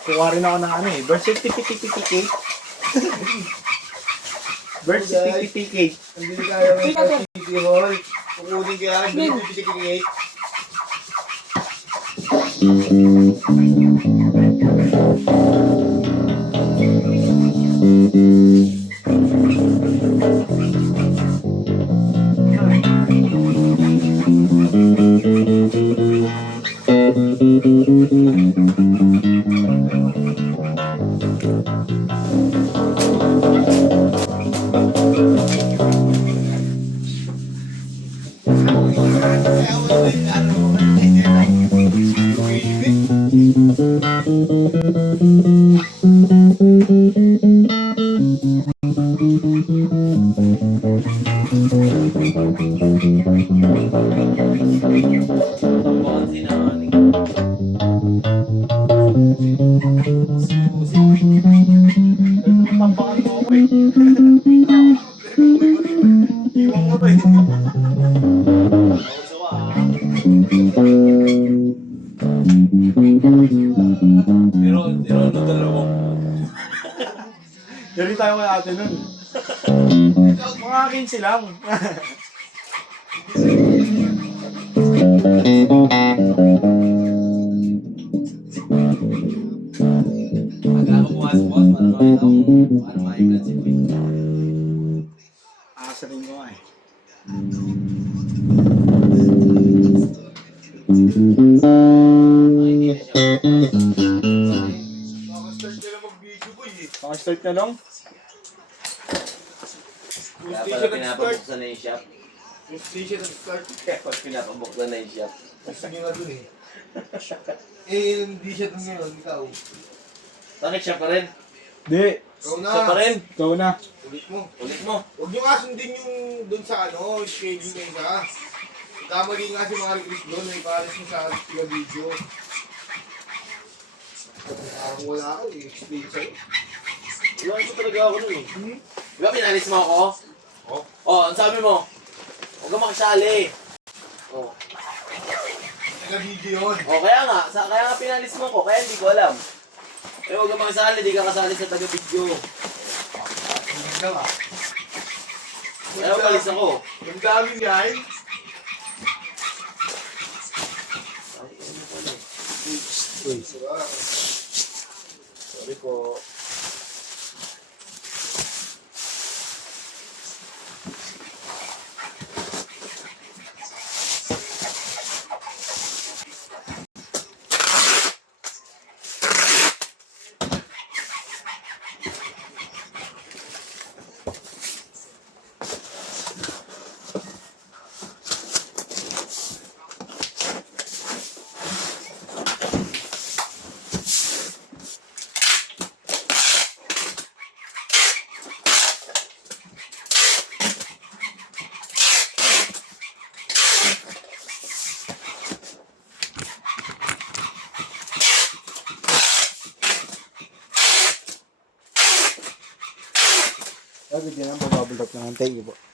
Kuha rin ako ng ano eh. Birth certificate. Birth certificate. Hindi kaya may City Hall. Kukunin kaya ang birth certificate. Dari tayo kay ate nun. Mga 15 lang. Pagka ako bukas boss, para makita ko paano ma-i-plan si Boy. Asarin ko nga eh. Start na lang. Kaya pala pinapabuksan na yung shop. Yung station at start. Kaya pala pinapabuksan na yung shop. Sige nga dun eh. Eh, hindi siya dun ngayon, ikaw. Bakit siya pa rin? Di. Ikaw na. Siya pa rin? Ikaw na. Ulit mo. Ulit mo. Huwag nyo nga sundin yung dun sa ano, schedule na isa. Kamali nga si mga Chris doon, may pares mo sa video. Parang wala ako eh, explain sa'yo. Iwan ko talaga ako nun eh. Di ba pinalis mo ako? Oh. Oh, ang sabi mo? Huwag kang makisali. Oh. Nag-video yun. Oh, kaya nga pinalis mo ko, kaya hindi ko alam. Eh, huwag kang makisali, di ka kasali sa taga-video. Hindi ka ba? Kaya umalis ako. Ang dami yan. Ay, ano pala eh. Uy. Sorry po. Sabi din ang bababulot lang. Thank you po.